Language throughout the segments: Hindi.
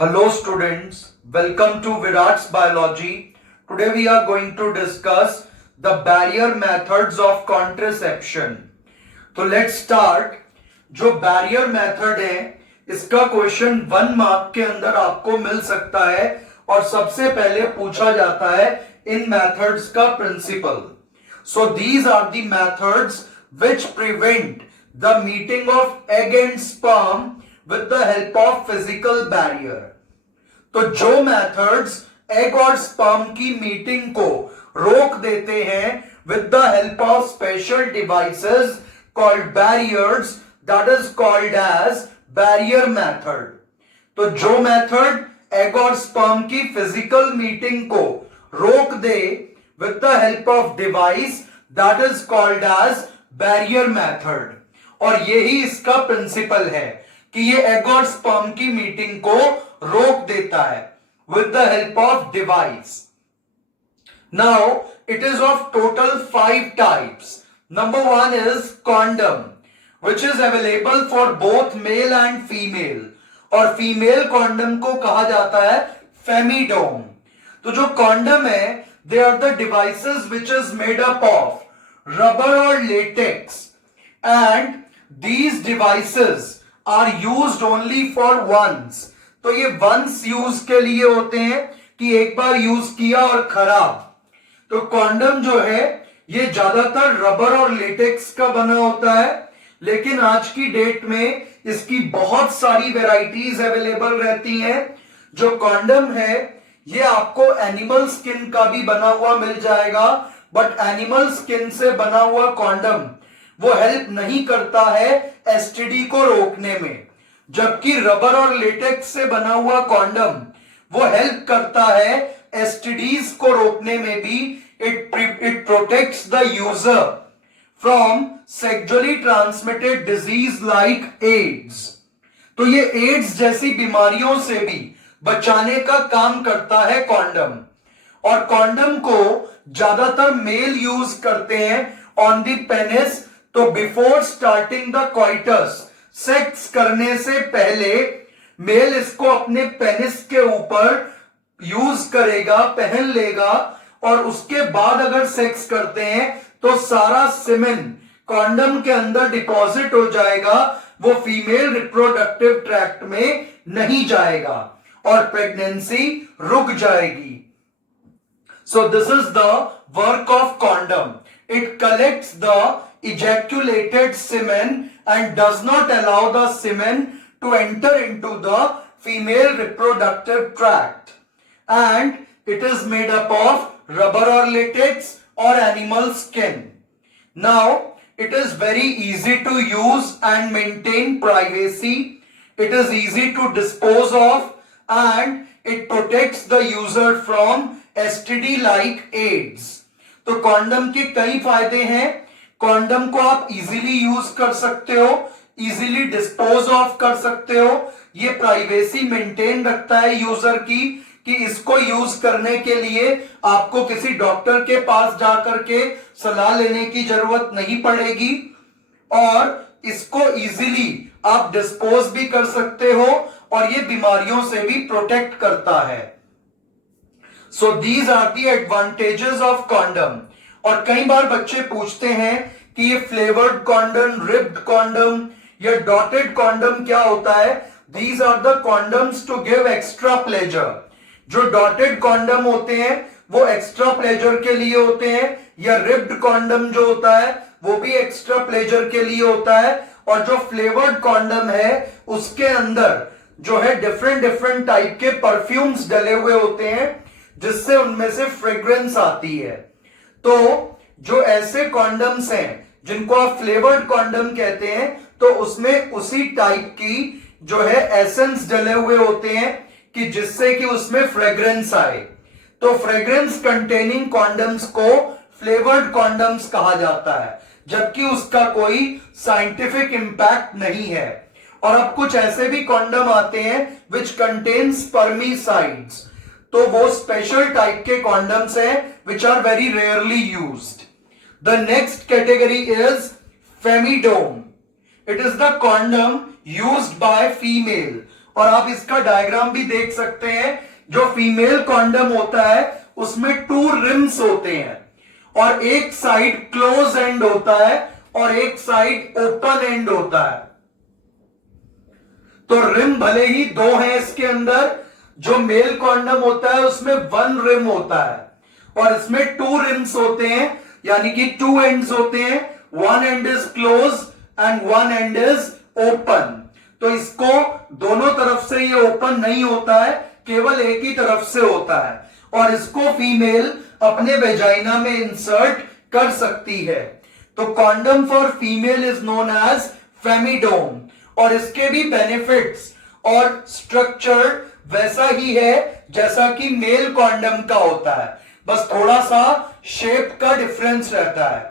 Hello students, welcome to Virat's Biology. Today we are going to discuss the barrier methods of contraception. तो let's start. जो barrier method है इसका क्वेश्चन 1 मार्क के अंदर आपको मिल सकता है और सबसे पहले पूछा जाता है इन methods का principal. So these are the methods which prevent the meeting of egg and sperm with the help of physical barrier. तो जो मेथड्स एग और स्पर्म की मीटिंग को रोक देते हैं with the help of special devices called barriers, that is called as barrier method. तो जो मेथड एग और स्पर्म की फिजिकल मीटिंग को रोक दे with the help of device, that is called as barrier method. और यही इसका प्रिंसिपल है कि ये एग और स्पर्म की मीटिंग को रोक देता है with the help of device. Now it is of total 5 types. Number 1 is condom, which is available for both male and female. और फीमेल कॉन्डम को कहा जाता है फेमिडोम. तो जो कॉन्डम है they are the devices which is made up of rubber or latex, and these devices are used only for once. तो ये वंस यूज के लिए होते हैं कि एक बार यूज किया और खराब. तो कॉन्डम जो है ये ज्यादातर रबर और लेटेक्स का बना होता है, लेकिन आज की डेट में इसकी बहुत सारी वैरायटीज अवेलेबल रहती हैं. जो कॉन्डम है ये आपको एनिमल स्किन का भी बना हुआ मिल जाएगा, बट एनिमल स्किन से बना हुआ कॉन्डम वो हेल्प नहीं करता है एसटीडी को रोकने में, जबकि रबर और लेटेक्स से बना हुआ कॉन्डम वो हेल्प करता है एसटीडीज को रोकने में भी. It protects the user from sexually transmitted disease like AIDS. तो ये एड्स जैसी बीमारियों से भी बचाने का काम करता है कॉन्डम. और कॉन्डम को ज्यादातर मेल यूज करते हैं ऑन द पेनिस. तो बिफोर स्टार्टिंग द कॉइटस, सेक्स करने से पहले मेल इसको अपने पेनिस के ऊपर यूज करेगा, पहन लेगा, और उसके बाद अगर सेक्स करते हैं तो सारा सीमेन कॉन्डम के अंदर डिपॉजिट हो जाएगा, वो फीमेल रिप्रोडक्टिव ट्रैक्ट में नहीं जाएगा और प्रेगनेंसी रुक जाएगी. So this is the work of condom. It collects the ejaculated semen and does not allow the semen to enter into the female reproductive tract, and it is made up of rubber or latex or animal skin. Now it is very easy to use and maintain privacy. It is easy to dispose of, and it protects the user from STD like AIDS. तो कॉन्डम के कई फायदे हैं. कॉन्डम को आप इजीली यूज कर सकते हो, इजीली डिस्पोज ऑफ कर सकते हो. ये प्राइवेसी मेंटेन रखता है यूजर की कि इसको यूज करने के लिए आपको किसी डॉक्टर के पास जाकर के सलाह लेने की जरूरत नहीं पड़ेगी, और इसको इजीली आप डिस्पोज भी कर सकते हो, और ये बीमारियों से भी प्रोटेक्ट करता है. So these are the advantages of condom. और कई बार बच्चे पूछते हैं कि ये फ्लेवर्ड कॉन्डम, रिब्ड कॉन्डम या डॉटेड कॉन्डम क्या होता है. These are the condoms to give extra pleasure. जो डॉटेड कॉन्डम होते हैं वो एक्स्ट्रा प्लेजर के लिए होते हैं, या रिब्ड कॉन्डम जो होता है वो भी एक्स्ट्रा प्लेजर के लिए होता है. और जो फ्लेवर्ड कॉन्डम है उसके अंदर जो है डिफरेंट डिफरेंट टाइप के परफ्यूम्स डले हुए होते हैं, जिससे उनमें से फ्रेग्रेंस आती है. तो जो ऐसे कॉन्डम्स हैं जिनको आप फ्लेवर्ड कॉन्डम कहते हैं, तो उसमें उसी टाइप की जो है एसेंस डले हुए होते हैं कि जिससे कि उसमें फ्रेग्रेंस आए. तो फ्रेग्रेंस कंटेनिंग कॉन्डम्स को फ्लेवर्ड कॉन्डम्स कहा जाता है, जबकि उसका कोई साइंटिफिक इंपैक्ट नहीं है. और अब कुछ ऐसे भी कॉन्डम आते हैं विच कंटेन स्पर्मिसाइड्स. तो वो स्पेशल टाइप के कॉन्डम्स हैं which are very rarely used. The next category is femidome. It is the condom used by female. और आप इसका डायग्राम भी देख सकते हैं। जो फीमेल कॉन्डम होता है उसमें 2 रिम्स होते हैं और एक साइड क्लोज एंड होता है और एक साइड ओपन एंड होता है। तो रिम भले ही 2 हैं इसके अंदर, जो मेल कॉन्डम होता है उसमें 1 रिम होता है और इसमें 2 रिम्स होते हैं, यानी कि 2 एंड्स होते हैं। 1 and is close and 1 and is open. तो इसको दोनों तरफ से ये ओपन नहीं होता है, केवल एक ही तरफ से होता है और इसको फीमेल अपने वेजाइना में इंसर्ट कर सकती है। तो condom for female is known as femidom और इसके भी बेनिफिट्स और स्ट्रक्चर वैसा ही है जैसा कि मेल कॉन्डम का होता है, बस थोड़ा सा शेप का डिफरेंस रहता है।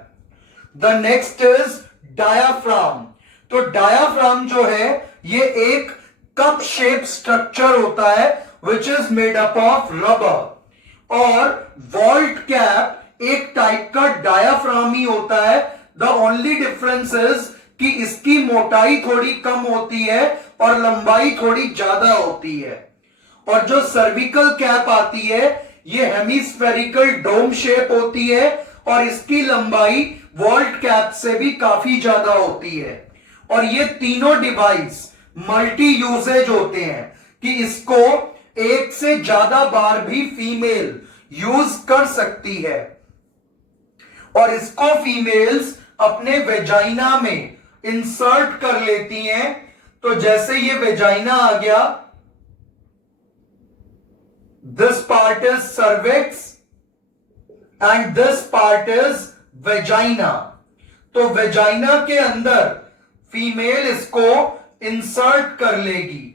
The next is diaphragm. तो डायाफ्राम जो है ये एक कप शेप स्ट्रक्चर होता है which is made up of rubber और वॉल्ट कैप एक टाइप का डायाफ्राम ही होता है। द ओनली डिफरेंस इज कि इसकी मोटाई थोड़ी कम होती है और लंबाई थोड़ी ज्यादा होती है। और जो सर्विकल कैप आती है ये हेमिस्फेरिकल डोम शेप होती है और इसकी लंबाई वॉल्ट कैप से भी काफी ज्यादा होती है। और ये तीनों डिवाइस मल्टी यूजेज होते हैं कि इसको एक से ज्यादा बार भी फीमेल यूज कर सकती है और इसको फीमेल्स अपने वेजाइना में इंसर्ट कर लेती हैं। तो जैसे ये वेजाइना आ गया, this part is cervix and this part is vagina. तो वेजाइना के अंदर फीमेल इसको इंसर्ट कर लेगी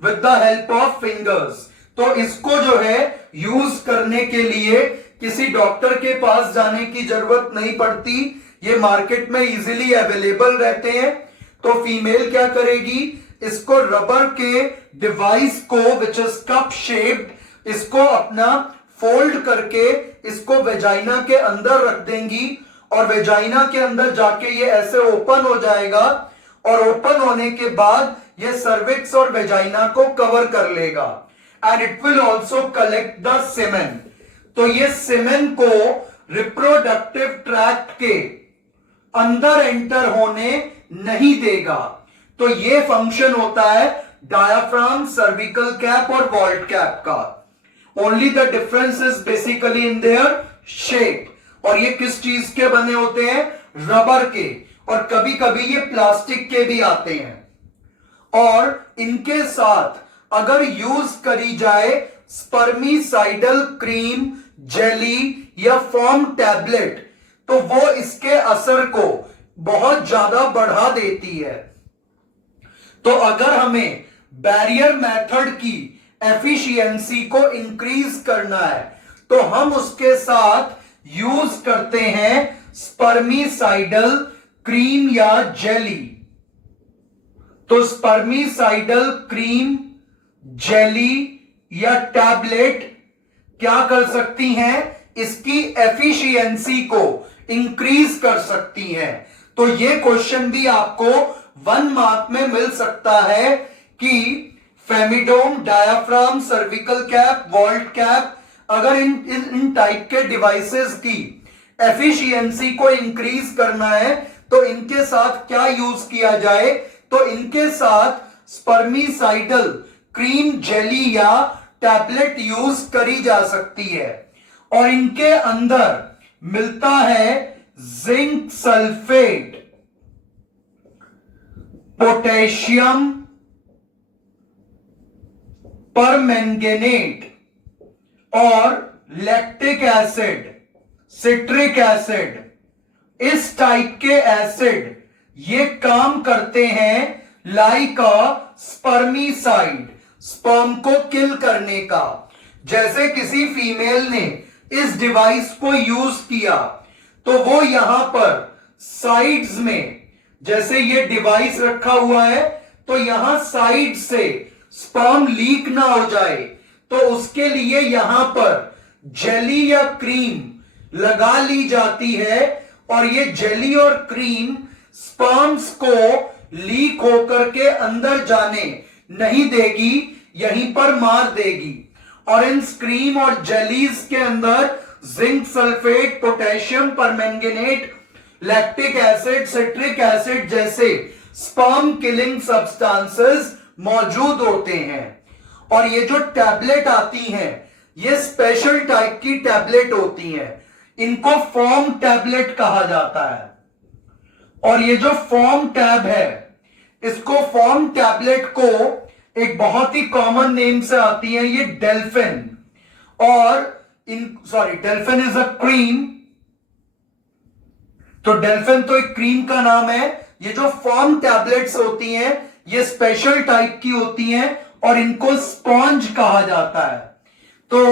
with the help of fingers. तो इसको जो है यूज करने के लिए किसी डॉक्टर के पास जाने की जरूरत नहीं पड़ती, ये मार्केट में इजीली अवेलेबल रहते हैं। तो फीमेल क्या करेगी, इसको रबर के डिवाइस को विच इज कप शेप्ड, इसको अपना फोल्ड करके इसको वेजाइना के अंदर रख देंगी और वेजाइना के अंदर जाके ये ऐसे ओपन हो जाएगा और ओपन होने के बाद ये सर्विक्स और वेजाइना को कवर कर लेगा and it will also collect the semen. तो ये सीमेन को रिप्रोडक्टिव ट्रैक्ट के अंदर एंटर होने नहीं देगा। तो ये फंक्शन होता है डायाफ्राम, सर्विकल कैप और वॉल्ट कैप का। Only the difference is basically in their shape. और ये किस चीज के बने होते हैं, रबर के, और कभी कभी ये प्लास्टिक के भी आते हैं। और इनके साथ अगर यूज करी जाए स्पर्मिसाइडल क्रीम, जेली या फॉर्म टैबलेट, तो वो इसके असर को बहुत ज्यादा बढ़ा देती है। तो अगर हमें बैरियर मेथड की एफिशिएंसी को इंक्रीज करना है तो हम उसके साथ यूज करते हैं स्पर्मिसाइडल क्रीम या जेली। तो स्पर्मिसाइडल क्रीम, जेली या टैबलेट क्या कर सकती हैं, इसकी एफिशिएंसी को इंक्रीज कर सकती हैं। तो ये क्वेश्चन भी आपको 1 मार्क में मिल सकता है कि femidom, diaphragm, cervical cap, vault cap, अगर इन टाइप के डिवाइसेस की एफिशिएंसी को इंक्रीज करना है तो इनके साथ क्या यूज किया जाए। तो इनके साथ स्पर्मिसाइडल क्रीम, जेली या टैबलेट यूज करी जा सकती है और इनके अंदर मिलता है जिंक सल्फेट, पोटेशियम परमैंगनेट और लैक्टिक एसिड, सिट्रिक एसिड। इस टाइप के एसिड ये काम करते हैं लाइक अ स्पर्मिसाइड, स्पर्म को किल करने का। जैसे किसी फीमेल ने इस डिवाइस को यूज किया तो वो यहां पर साइड्स में, जैसे ये डिवाइस रखा हुआ है तो यहां साइड से स्पर्म लीक ना हो जाए तो उसके लिए यहां पर जेली या क्रीम लगा ली जाती है और ये जेली और क्रीम स्पर्म्स को लीक होकर के अंदर जाने नहीं देगी, यहीं पर मार देगी। और इन क्रीम और जेलीज के अंदर zinc sulphate, potassium permanganate, lactic acid, citric acid जैसे स्पर्म किलिंग सब्सटेंसेस मौजूद होते हैं। और ये जो टैबलेट आती हैं, ये स्पेशल टाइप की टैबलेट होती हैं, इनको फॉर्म टैबलेट कहा जाता है। और ये जो फॉर्म टैब है, इसको फॉर्म टैबलेट को एक बहुत ही कॉमन नेम से आती है ये डेल्फिन, और डेल्फिन इज अ क्रीम। तो डेल्फिन तो एक क्रीम का नाम है। ये जो फॉर्म टैबलेट्स होती हैं, ये स्पेशल टाइप की होती हैं और इनको स्पॉन्ज कहा जाता है। तो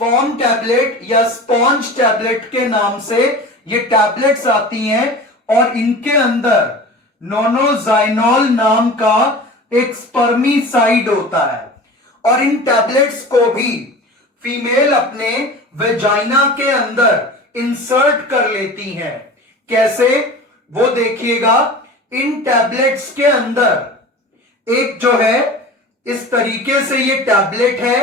फॉर्म टैबलेट या स्पॉन्ज टैबलेट के नाम से ये टैबलेट्स आती हैं और इनके अंदर नोनोजाइनॉल नाम का एक स्पर्मीसाइड होता है। और इन टैबलेट्स को भी फीमेल अपने वेजाइना के अंदर इंसर्ट कर लेती हैं। कैसे, वो देखिएगा। इन टैबलेट्स के अंदर एक जो है, इस तरीके से ये टैबलेट है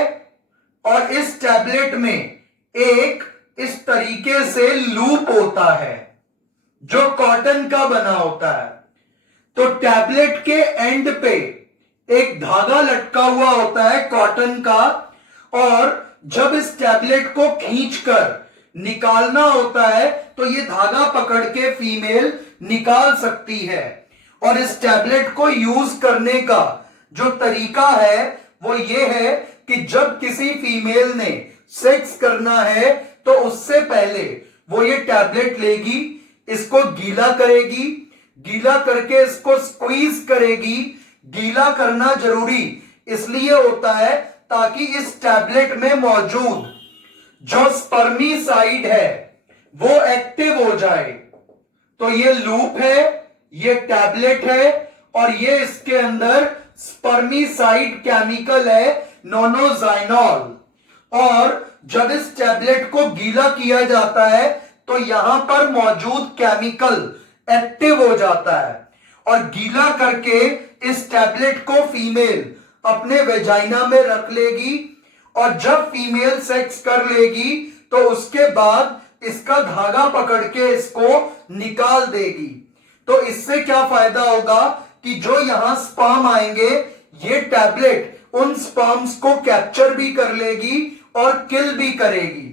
और इस टैबलेट में एक इस तरीके से लूप होता है जो कॉटन का बना होता है। तो टैबलेट के एंड पे एक धागा लटका हुआ होता है कॉटन का, और जब इस टैबलेट को खींचकर निकालना होता है तो ये धागा पकड़ के फीमेल निकाल सकती है। और इस टैबलेट को यूज करने का जो तरीका है वो ये है कि जब किसी फीमेल ने सेक्स करना है तो उससे पहले वो ये टैबलेट लेगी, इसको गीला करेगी, गीला करके इसको स्क्वीज करेगी। गीला करना जरूरी इसलिए होता है ताकि इस टैबलेट में मौजूद जो स्पर्मीसाइड है वो एक्टिव हो जाए। तो ये लूप है, ये टैबलेट है और ये इसके अंदर स्पर्मीसाइड केमिकल है नोनोजाइनॉल। और जब इस टैबलेट को गीला किया जाता है तो यहां पर मौजूद केमिकल एक्टिव हो जाता है और गीला करके इस टैबलेट को फीमेल अपने वेजाइना में रख लेगी। और जब फीमेल सेक्स कर लेगी तो उसके बाद इसका धागा पकड़ के इसको निकाल देगी। तो इससे क्या फायदा होगा कि जो यहां स्पर्म आएंगे, ये टैबलेट उन स्पर्म्स को कैप्चर भी कर लेगी और किल भी करेगी।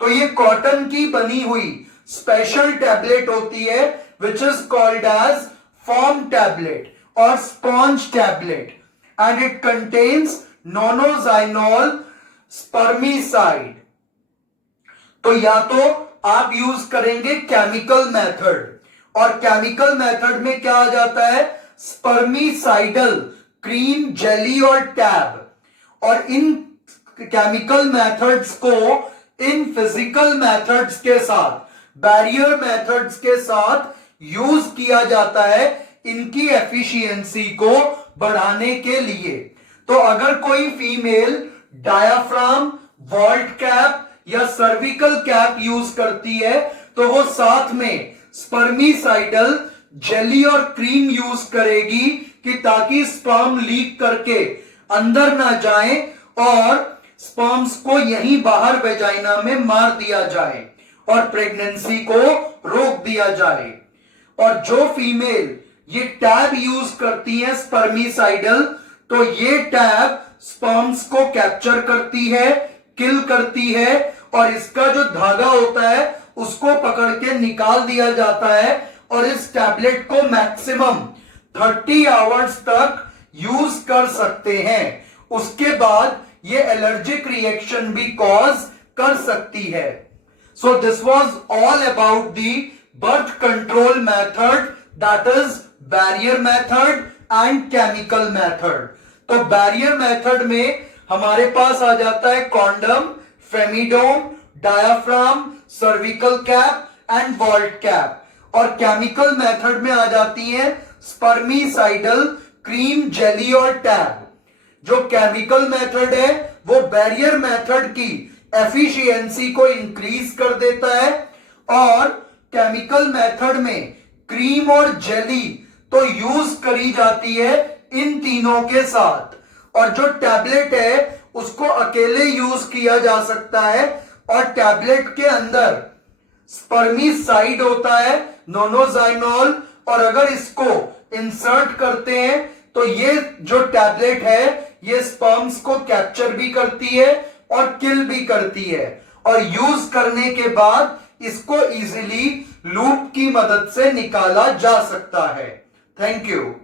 तो ये कॉटन की बनी हुई स्पेशल टैबलेट होती है which is called as foam tablet और sponge tablet, and it contains nonoxynol spermicide. तो या तो आप यूज करेंगे केमिकल मेथड, और केमिकल मेथड में क्या आ जाता है, स्पर्मीसाइडल क्रीम, जेली और टैब। और इन केमिकल मेथड्स को इन फिजिकल मेथड्स के साथ, बैरियर मेथड्स के साथ यूज किया जाता है इनकी एफिशिएंसी को बढ़ाने के लिए। तो अगर कोई फीमेल डायाफ्राम, वॉल्ट कैप या सर्विकल कैप यूज करती है तो वो साथ में स्पर्मीसाइडल जेली और क्रीम यूज करेगी कि ताकि स्पर्म लीक करके अंदर ना जाए और स्पर्म्स को यहीं बाहर वेजाइना में मार दिया जाए और प्रेगनेंसी को रोक दिया जाए। और जो फीमेल ये टैब यूज करती है स्पर्मीसाइडल, तो ये टैब स्पर्म्स को कैप्चर करती है, किल करती है और इसका जो धागा होता है उसको पकड़ के निकाल दिया जाता है। और इस टैबलेट को मैक्सिमम 30 आवर्स तक यूज कर सकते हैं। उसके बाद ये एलर्जिक रिएक्शन भी कॉज कर सकती है। So this was all about the birth control method, that is barrier method and chemical method. तो बैरियर मेथड में हमारे पास आ जाता है condom, femidom, diaphragm, cervical cap and vault cap. और केमिकल मेथड में आ जाती है स्पर्मीसाइडल क्रीम, जेली और टैब। जो केमिकल मेथड है वो बैरियर मेथड की एफिशिएंसी को इंक्रीज कर देता है, और केमिकल मेथड में क्रीम और जेली तो यूज करी जाती है इन तीनों के साथ, और जो टैबलेट है उसको अकेले यूज किया जा सकता है, और टैबलेट के अंदर स्पर्मिसाइड होता है, नोनोजाइनोल, और अगर इसको इंसर्ट करते हैं तो ये जो टैबलेट है ये स्पर्म्स को कैप्चर भी करती है और किल भी करती है, और यूज करने के बाद इसको इजीली लूप की मदद से निकाला जा सकता है। Thank you.